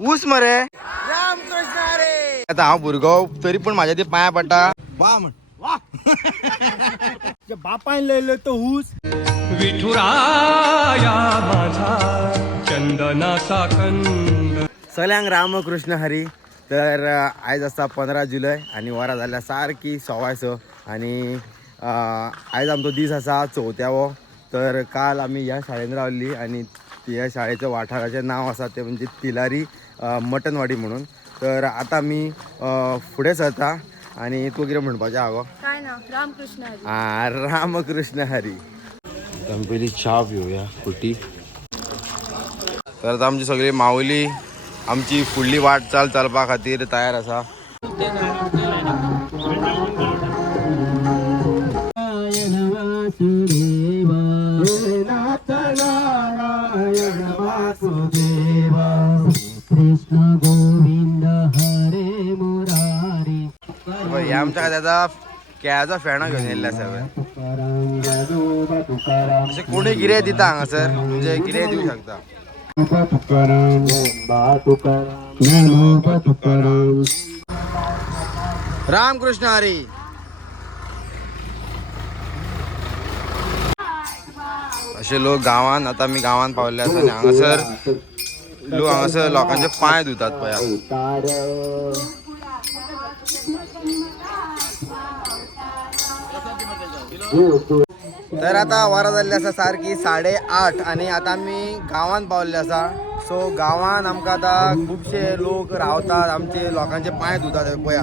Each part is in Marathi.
ऊस मरे रामकृष्ण हरी. आता हा भुरगो तरी पण माझ्या ते पाया पडटा. वा म्हण वा. बापान लिहिलं तो ऊस. विठुराया माझा चंदनाचा कंद. सगळ्यांक रामकृष्ण हरी. तर आज असा 15 जुलै आणि वरा झाल्या सारखी 6:15 आणि आज आमचो दीस असा चवथ्यावो. तर काल आम्ही ह्या शाळेन रावली आणि ह्या शाळेचं वाठाराचें नाव आसा ते म्हणजे तिलारी मटनवाडी म्हणून. तर आता मी फुडें सरता आणि तू कितें म्हणपाचें आहा गो? काय ना रामकृष्ण हरी. रामकृष्ण हरी. पयली च्या पिवया खुटी. तर आता आमची सगळी माऊली आमची फुडली वाटचाल चलपा खातीर तयार आसा. कृष्ण गोविंद हरे मुरारी. हे आमच्या खात्याचा केळ्याचा फेणो घेवन येयल्ले आसा. अशें कोणी कितें दिता हांगासर म्हणजे कितें दिवं शकता. रामकृष्ण हरी. असे लोक गावान आता मी गावान पावले आसा आणि हांगासर लोकांचे पांय धुतात पळय. तर आता वरां जाल्ली आसा सारकी 8:30 आणि आता आमी गांवांत पावल्ले आसा. सो गांवांत आमकां आतां खुबशे लोक रावतात आमचे लोकांचे पांय धुतात पळया.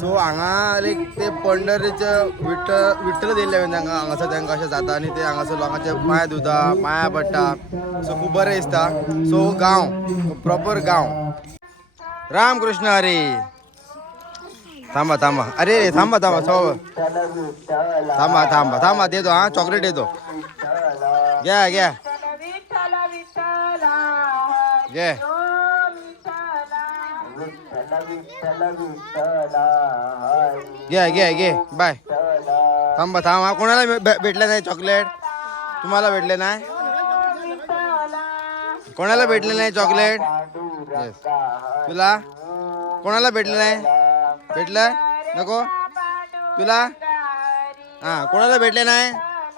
सो हांगा लायक ते पंढरीचे विठ्ठल दिल्ले तांकां हांगासर तांकां अशें जाता आणि ते हांगासर लोकांचे पांय धुता पांया पडटा. सो खूब बरें दिसता. सो गांव प्रॉपर गांव. रामकृष्ण हरी. थांबा थांबा अरे थांबा थांबा थांबा थांबा थांबा देतो हा चॉकलेट देतो. घ्या घ्या घे. घे घे घे बाय. थांबा थांबा कोणाला भेटले नाही चॉकलेट? तुम्हाला भेटले नाही? कोणाला भेटले नाही चॉकलेट? तुला कोणाला भेटले नाही? भेटलं नको तुला? हा कोणाला भेटले नाही?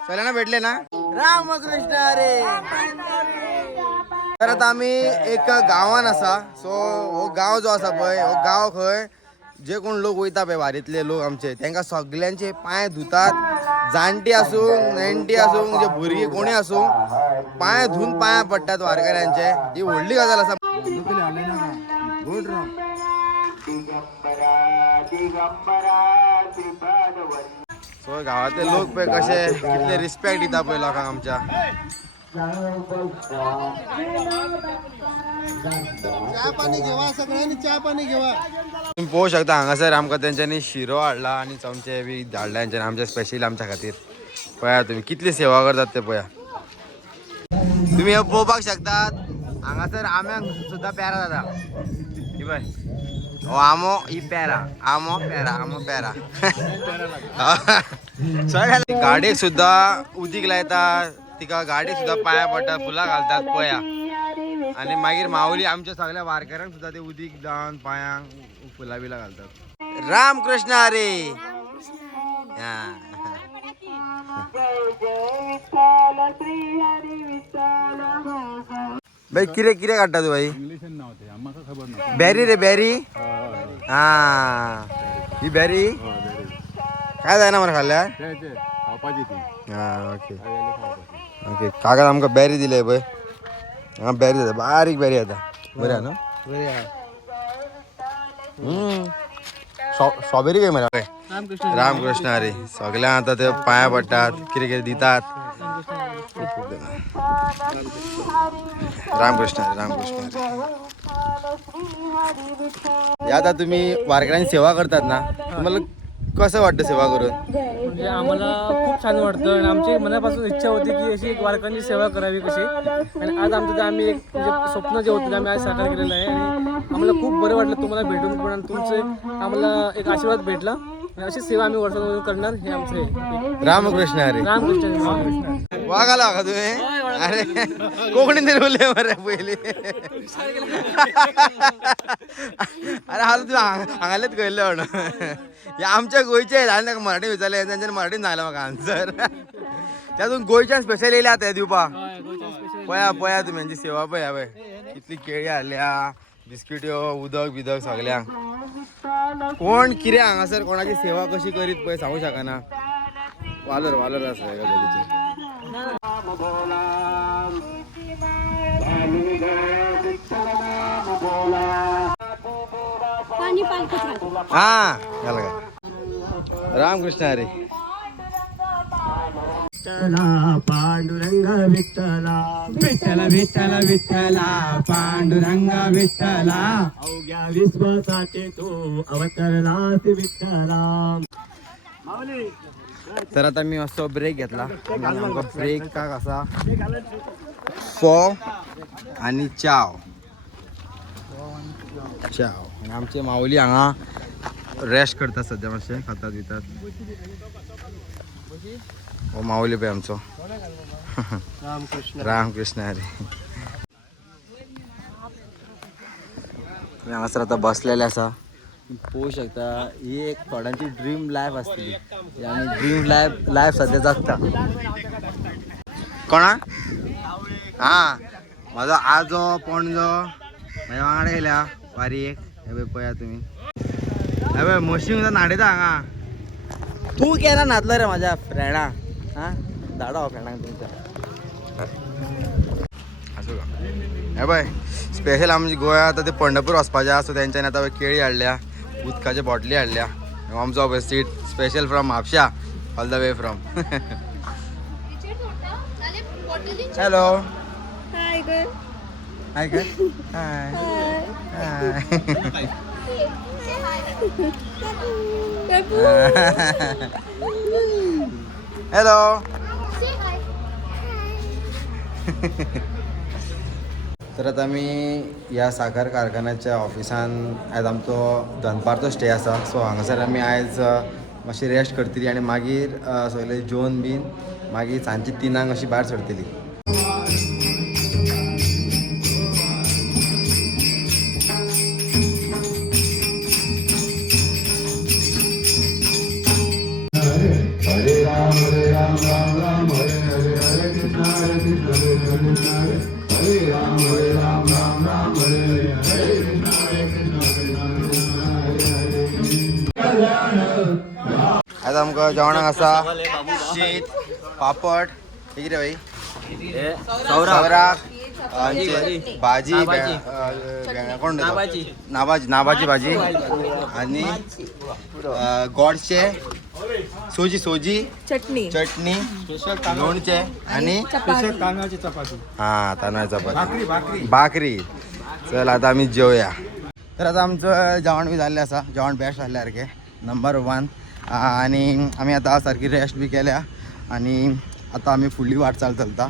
सगळ्यांना भेटले ना? रामकृष्ण हरी. तर आता आम्ही एक गांवान आसा. सो हो गांव जो आसा पळय हो गांव खंय जे कोण लोक वयता पळय वारीतले लोक आमचे तांकां सगळ्यांचे पांय धुतात. जाणटी आसूं नेणटी आसूं म्हणजे भुरगीं कोणी आसूं पांय धुवन पांया पडटात वारकऱ्यांचे. ही व्हडली गजाल आसा. सो गावातले लोक पळय कशे कितले रिस्पेक्ट दिता पळय लोकांक आमच्या. चहा पाणी घेवा सगळ्यांनी चहा पाणी घेवा. तुम्ही पोवू शकता हांगासर आमकां तेंच्यांनी शिरो हाडला आणि चमचे बी धाडला तेंच्यांनी आमच्या स्पेशल आमच्या खातीर. पळया तुम्ही कितली सेवा करतात ते पळया. तुम्ही हे पळोवपाक शकतात हांगासर आम्यांक सुद्धा प्यारा जाता. ही पळय हो आमो ही प्यारा आमो प्यारा आमो प्यारा. सगळ्या गाडयेक सुद्धा उदीक लायतात तिका गाडयेक सुद्धा पांया पडटात फुलां घालतात पळया. आणि मागीर माऊली आमच्या सगळ्या वारकऱ्यांक सुद्धा ते उदीक जावन पांयांक फुलां बिलां घालतात. रामकृष्ण हरी. भाई किरे किरे काढता तू भाई? बॅरी रे बॅरी. हा ही बॅरी काय जायना मला खाल्ल्या. हा ओके ओके काका आमकां बॅरी दिले पळय. हा बॅरी जाता बारीक बॅरी आता बरी आहा न्हू. स्ट्रॉबेरी काय मला रामकृष्ण हरी. सगळ्यांक आता ते पांया पडटात कितें कितें दितात. रामकृष्ण हरी रामकृष्ण हरी. आता तुम्ही वारकऱ्यांची सेवा करतात ना तुम्हाला कसं वाटतं सेवा करून? म्हणजे आम्हाला खूप छान वाटतं आणि आमची मनापासून इच्छा होती की अशी एक वारकऱ्यांची सेवा करावी कशी. आणि आज आमचं ते आम्ही एक म्हणजे स्वप्न जे होतं ते आम्ही आज साकार केलेलं आहे. आणि आम्हाला खूप बरं वाटलं तुम्हाला भेटून पण आणि तुमचे आम्हाला एक आशीर्वाद भेटला. आणि अशी सेवा आम्ही वर्षानुवर्ष करणार हे आमचं आहे. रामकृष्ण हरी. रामकृष्ण. वाघाला का तुम्ही? अरे कोकणी निर्मले मरे पहिले अरे हाल तू हांगालेच कळलं म्हणून हे आमच्या गोयचे आहेत आणि मराठी विचारले त्यांच्या मराठीत झालं मग आन्सर त्यातून गोयच्या स्पेशल येयल्या आता दिवपा पया पया तुम्ही यांची सेवा पया पय कितली केळी आल्या बिस्किट उदक बिदक सगळ्यांक कोण किरे हांगासर कोणाची सेवा कशी करीत पळय सांगू शकाना वालर वालर असं आहे का पाणी पालखत राहतो. हा झालं काय रामकृष्ण हरी विठ्ठला पांडुरंग विठ्ठला विठ्ठल विठ्ठल विठ्ठला पांडुरंग विठ्ठला अवघ्या विश्वासाठी तू अवतरलास विठ्ठला. तर आता मी मस्त ब्रेक घेतला ब्रेक का कसा फो आणि चाव आणि आमचे माऊली हांगा रेस्ट करतात सध्या मातशे खातात पितात हो माऊली पळय आमचो रामकृष्ण हरी तुम्ही हांगासर आता बसलेले आसा पोवू शकता ही एक थोड्यांची ड्रीम लायफ असतली आणि ड्रीम लायफ सध्या जगता कोणा हा माझो आजो पणजो माझ्या वांगडा येयल्या वारी एक हे पळया तुम्ही हे म्हशी नाडयता हांगा तू केला नातलो रे माझ्या फ्रेंडा हा धाडो हो फ्रेंडाक तुमच्या असो का हे पळय स्पेशल आमची गोंया आतां ते पंढरपूर वचपाचें आसा सो तेंच्यांनी आतां केळी हाडल्या उदकाचे बॉटली हाडल्या आमचो सीट स्पेशल फ्रॉम म्हापशा all the way from hello hi ग हाय काय हाय हाय हॅलो तर आता मी या साखर कारखान्याच्या ऑफिसान आयज आमचो दनपारचो स्टे आसा सो हांगासर आमी आयज मातशी रेस्ट करतली आनी मागीर सगळे जेवन बीन मागीर सांजची 3 अशी भायर सरतली. हरे राम राम राम हरे हरे हरे कृष्णा कृष्णा हरे राम राम राम हरे हरे हरे कृष्णा आज आमकां जेवणाक आसा शीत पापड हे कितें भाई सौराक भाजी कोण नाबाची भाजी आणि गोडशे सोजी चटणी चटणी लोणचे आणि तांदळाची चपाती हा तांदळाची चपाती भाकरी चल आता आम्ही जेवया. तर आता आमचं जेवण बी जाल्लें आसा जेवण बेस्ट जाल्लें सारकें नंबर 1 आणि आम्ही आता सारकी रेस्ट बी केल्या आणि आता आम्ही फुडली वाटचाल चलता.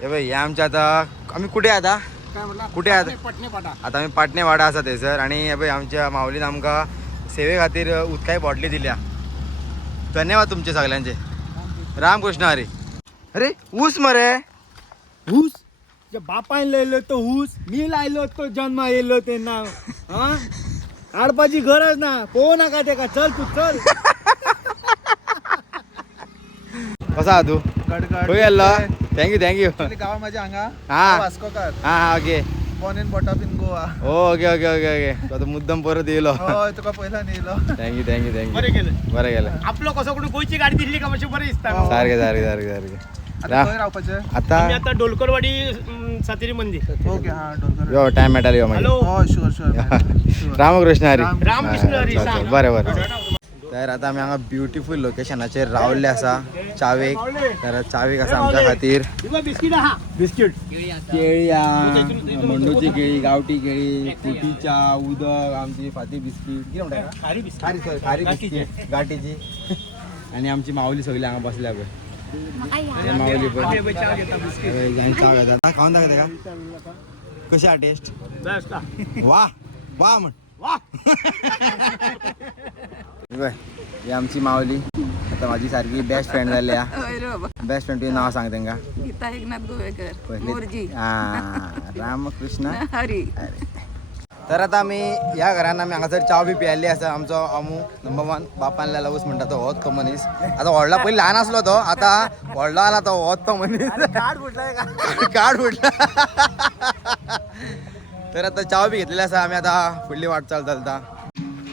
हे भाई हे आमच्या आता आम्ही कुठे आता कुठे आता आता आम्ही पाटणे वाडा आसा थंयसर आणि हे भाई आमच्या माऊलीन आमकां सेवे खातीर उदकाची बॉटली दिल्या. धन्यवाद तुमचे सगळ्यांचे. रामकृष्ण हरी. अरे ऊस मरे ऊस बापान लायलो तो ऊस मी लायलो तो जन्मा येयलो ते नाव हा काडपाची गरज ना पोवू नाका तेका चल तू चल. कसा तू खंय गेल्लो थँक्यू गांव माझ्या हांगा हा वास्कोकार हा okay born in brought up in Goa. Okay okay okay okay तो मुद्दम परत येयलो. होय तुका पहिला नेलो. थँक्यू बरें गेलें आपलो कसो कोण गोयची गाडी दिसली का मातशी बरी दिसता. सारकें खंय रावपाचें आता आता डोलकरवाडी सातेरी मंदिर. ओके हा डोंगर यो टायम मेळटालो यो मागीर. हो शुअर शुअर. रामकृष्ण हरी. रामकृष्ण हरी, चल, सांग. बरें तर आता आमी हांगा ब्युटिफूल लोकेशनाचेर रावल्ले आसा चावेक. तर चावेक आसा आमच्या खातीर बिस्किट आहा बिस्किट केळी मंडूची केळी गावठी केळी फुटीच्या उदक आमची फाती बिस्कीट कितें म्हणटा खारी बिस्कीट गाठीची आणि आमची माऊली सगळी हांगा बसल्या पळय माऊली पण चाव घेता खावन दाखयता का कशी आहा टेस्ट वा वा म्हण वा. ही आमची माऊली आता माझी सारखी बेस्ट फ्रेंड जाल्या. बेस्ट फ्रेंड तुझें नाव सांग तांकां. आता एकनाथ गोवेकर मोरजी रामकृष्ण हरी. तर आता आम्ही या घरांना आम्ही हांगासर चाव बी प्यायली आसा. आमचो अमू नंबर 1 बापान लावूस म्हणटा तो होत तो मनीस. आता व्हडला पयलीं ल्हान आसलो तो, आता व्हडलो आला तो होत तो मनीस. कार्ड फुटला. तर आता चाव बी घेतलेली आसा. आम्ही आता फुडली वाटचाल चलता.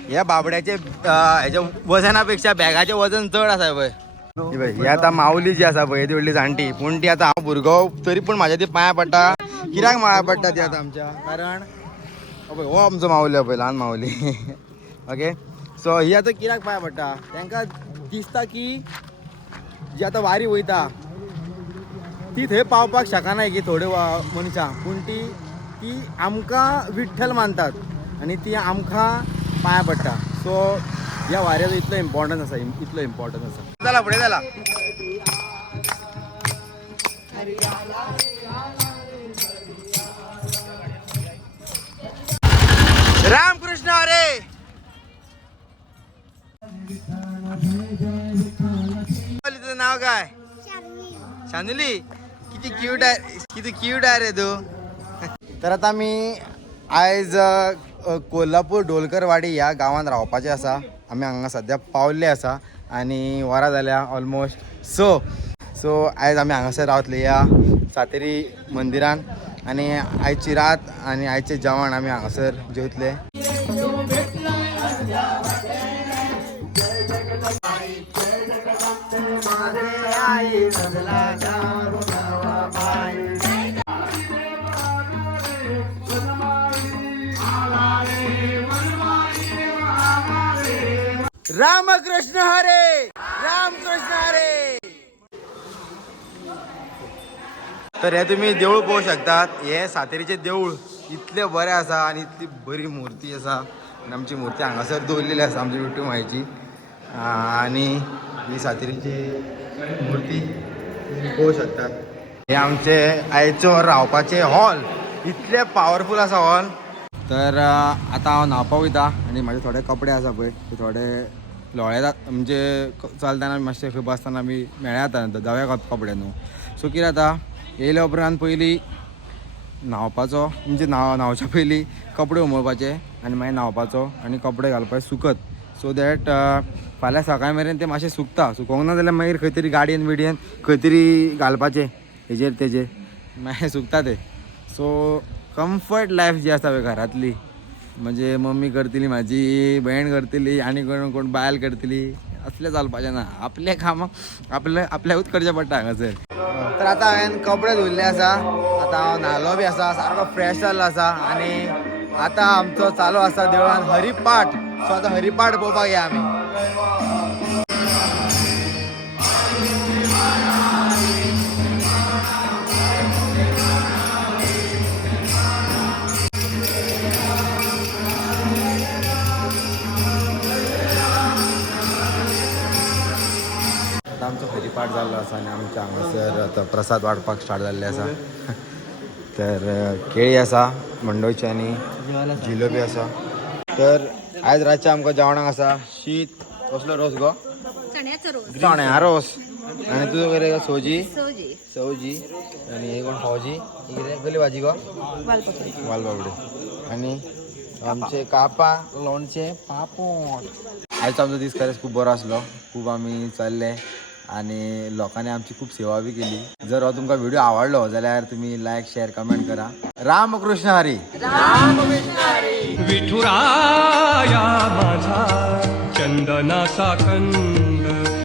ह्या बाबड्याचे हेच्या वजनापेक्षा बॅगाचे वजन चड आसा पळय. ही आता माऊली जी आसा पळय ती व्हडली जाणटी, पूण ती आता हांव भुरगो तरी पूण म्हाज्या ती पांया पडटा. कित्याक पांया पडटा ती आता आमच्या, कारण हो आमचो माऊली पळय, ल्हान माऊली. ओके, सो ही आता कित्याक पांया पडटा, तांकां दिसता की जी आता वारी वयता ती थंय पावपाक शकना की थोडे मनशां, पूण ती आमकां विठ्ठल मानतात आनी ती आमकां पांया पडटा. सो ह्या वाऱ्याचो इतलो इम्पॉर्टन्स आसा, इतलो इम्पॉर्टन्स आसा. जाला फुडें जाला. रामकृष्ण हरे. तुझं नाव काय? शानुली. किती क्यूट आहे रे तू. तर आता मी आयज कोल्हापूर ढोलकरवाडी ह्या गावात रावपाचे आसा. आमी हांगा सद्या पावल्ले आसा आनी वरां जाल्या ऑलमोस्ट. सो आयज आमी हांगासर रावतले ह्या सातेरी मंदिरान आनी आयची रात आनी आयचे जेवण आमी हांगासर जेवतले. रामकृष्ण हरे. रामकृष्ण हरे. तर हे तुम्ही देऊळ पळोवंक शकतात. हे सातेरीचे देऊळ इतले बरें आसा आनी इतली बरी मुर्ती आसा. आनी आमची मुर्ती हांगासर दवरलेली आसा आमची विठू मायची. आनी ही सातेरीची मुर्ती तुम्ही पळोवंक शकतात. हे आमचे आयचो रावपाचे हॉल, इतले पावरफूल आसा हॉल. तर आतां हांव न्हावपाक वयता आनी म्हाजे थोडे कपडे आसा पळय ते थोडे लोळे म्हणजे चलतना मातशें खंय बसतना आमी मेळ्ळ्या जाता धव्या कपडे न्हू. सो कितें जाता, येयल्या उपरांत पयलीं न्हावपाचो म्हणजे न्हांवच्या पयलीं कपडे उमळपाचे आनी मागीर न्हावपाचो आनी कपडे घालपाचे सुकत. सो दॅट फाल्यां सकाळी मेरेन ते मातशें सुकता. सुकोंक ना जाल्यार मागीर खंय तरी गाडयेन बिडयेन खंय तरी घालपाचें हेजेर तेजेर मागीर सुकता ते. सो कम्फर्ट लायफ जी आसा पळय घरांतली, म्हणजे मम्मी करतली, म्हाजी भयण करतली आनी कोण बायल करतली, असलें चालपाचें ना. आपलें काम आपल्याकूच करचें पडटा हांगासर. तर आतां हांवें कपडे धुल्ले आसा. आतां हांव न्हालो बी आसा, सारको फ्रेश जाल्लो आसा आनी आतां आमचो चालू आसा देवळान हरिपाठ. सो आतां हरिपाठ पळोवपाक या आमी. आमचो हरिपाठ जाल्लो आसा आनी आमच्या हांगासर आतां प्रसाद वांटपाक स्टार्ट जाल्ले आसा. तर केळी आसा मंडोळची आनी जिलेबी आसा. तर आयज रातचे आमकां जेवणाक आसा शीत. कसलो रोस गो? चण्या रोस. आनी तुजो कितें सोजी आनी हे कोण खावजी कितें कसली भाजी गो? वालपापडी. आनी आमचे कापां लोणचें पापड. आयजचो आमचो दीस खरेंच खूब बरो आसलो. खूब आमी चल्ले आनी लोकांनी आमची खूब सेवा बी केली. जर हो तुमकां व्हिडिओ आवडलो जाल्यार तुम्ही लायक शेअर कमेंट करा. रामकृष्ण हरी. विठुराया माझा चंदनाचा कंद.